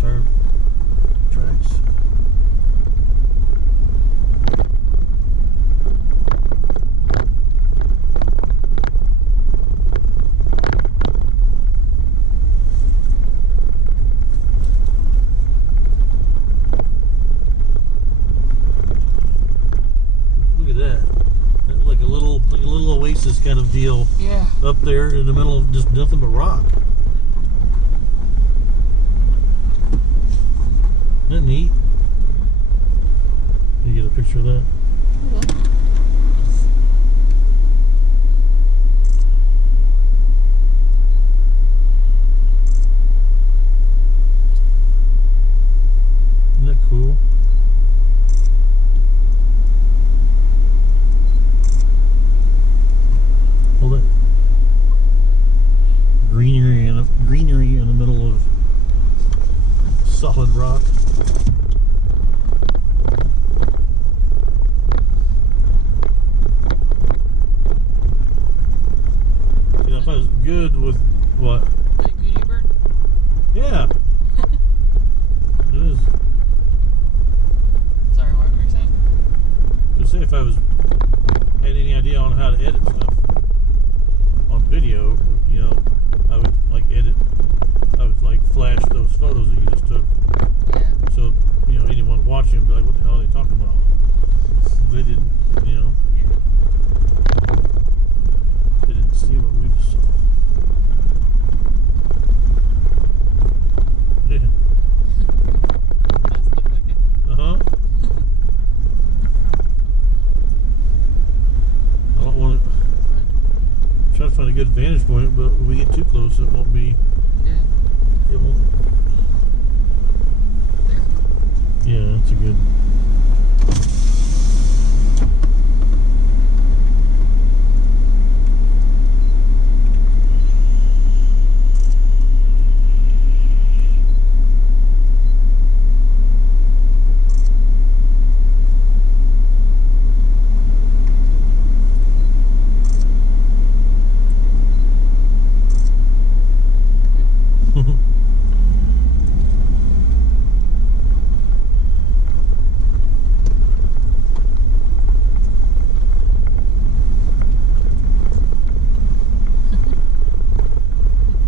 tire tracks. Oasis kind of deal. Yeah. Up there in the middle of just nothing but rock. Isn't that neat? You get a picture of that? Yeah. Isn't that cool? All that greenery in the middle of solid rock. You know, if I was good with what? Like Goody Bird? Yeah. It is. Sorry, what were you saying? To say if I had any idea on how to edit stuff on video, you know, I would like flash those photos that you just took. Yeah. So, you know, anyone watching would be like, what the hell are they talking about? They didn't, you know. Yeah. They didn't see what we just saw. Yeah. It does look like it. Uh-huh. I don't want to try to find a good vantage point, but when we get too close, it won't be. Yeah. It won't. There. Yeah, that's a good.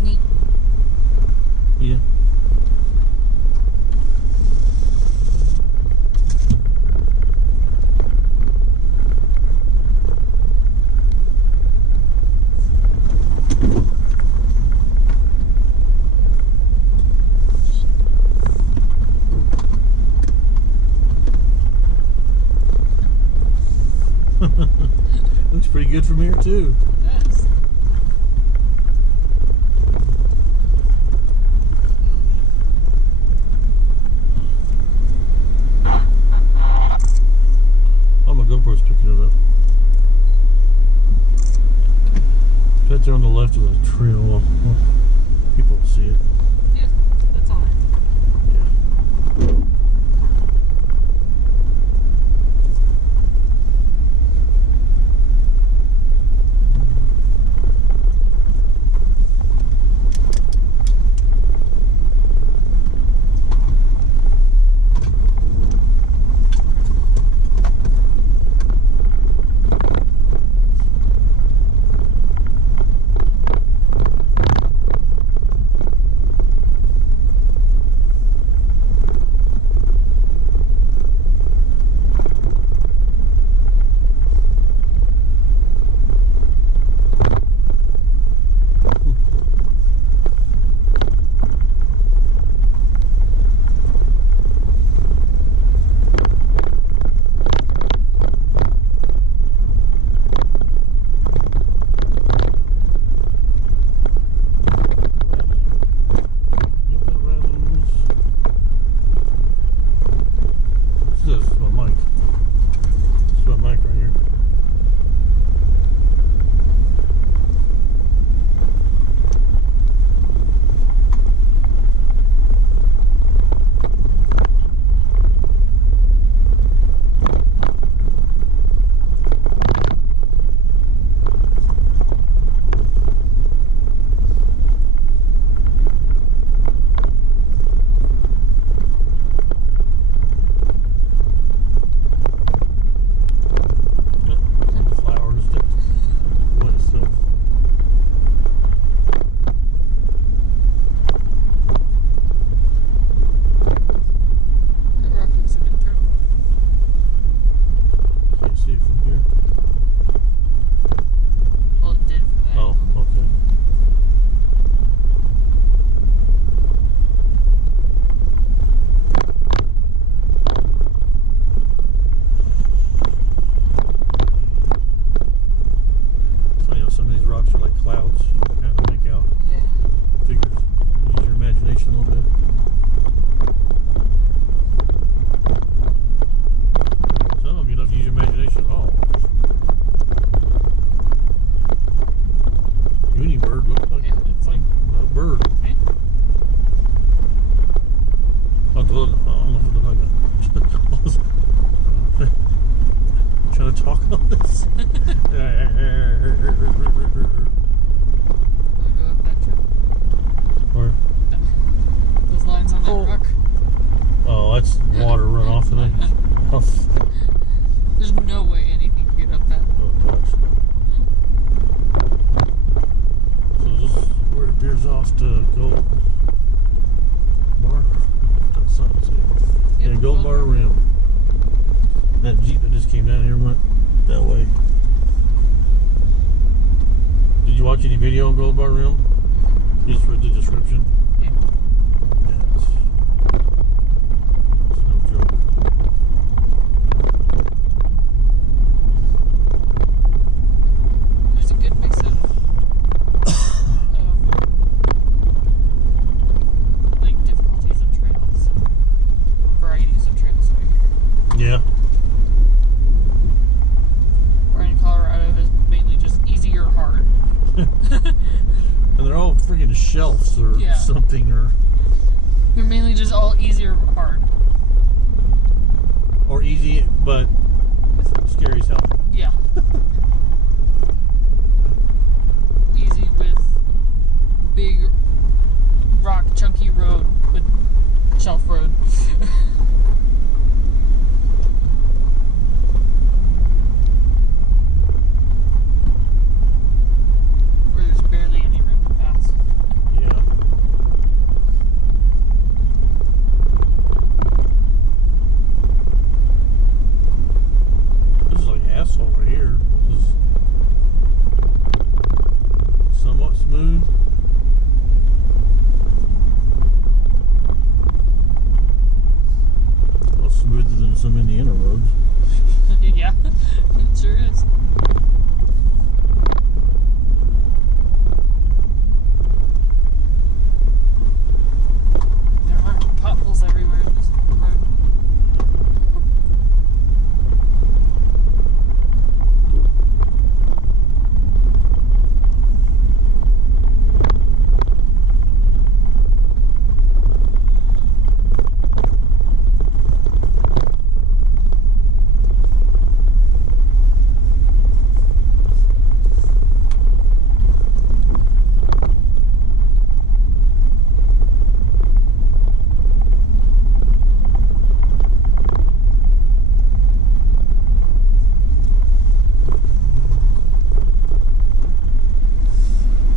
Neat. Yeah. Looks pretty good from here too. It does. Oh, my GoPro's picking it up. It's right there on the left of the trail. Well, people will see it. Yeah, that's on there. Yeah. looked like Yeah, it's like, a bird. eh? I don't know if it looked like a... Trying to talk on this. Wanna go up that trip? Or, Those lines on that Oh. rock? oh, that's water runoff. There's no way anything can get up that. Oh gosh. So is this where it veers off to Gold Bar? That sign say. Yeah, Yep, Gold Bar Rim. That Jeep that just came down here went that way. Did you watch any video on Gold Bar Rim? You just read the description. Yeah. Yeah, it's no joke. There's a good mix of like difficulties of trails, varieties of trails right here. Yeah. Where in Colorado is mainly just easy or hard. And they're all freaking shelves or Yeah. something, or They're mainly just all easy or hard. easy but scary as hell. Yeah. Easy with big rock chunky road with shelf road. Where there's barely any room to pass. Yeah. This is like asphalt right here. This is somewhat smooth. Well, smoother than some Indiana roads. Yeah, it sure is. There are potholes everywhere in this road.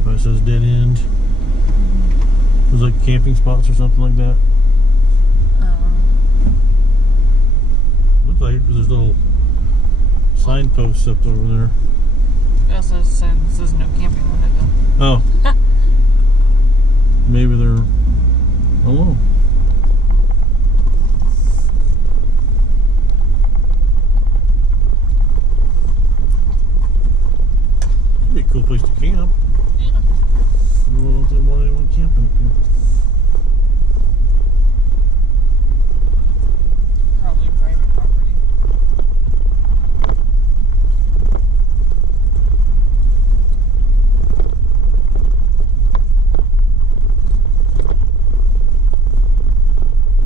It says dead end. There's like camping spots or something like that. Looks like it because there's little signposts up over there. It also says no camping on it though. Oh. Maybe they're. I don't know. It'd be a cool place to camp. Yeah. I don't know if they want anyone camping up here.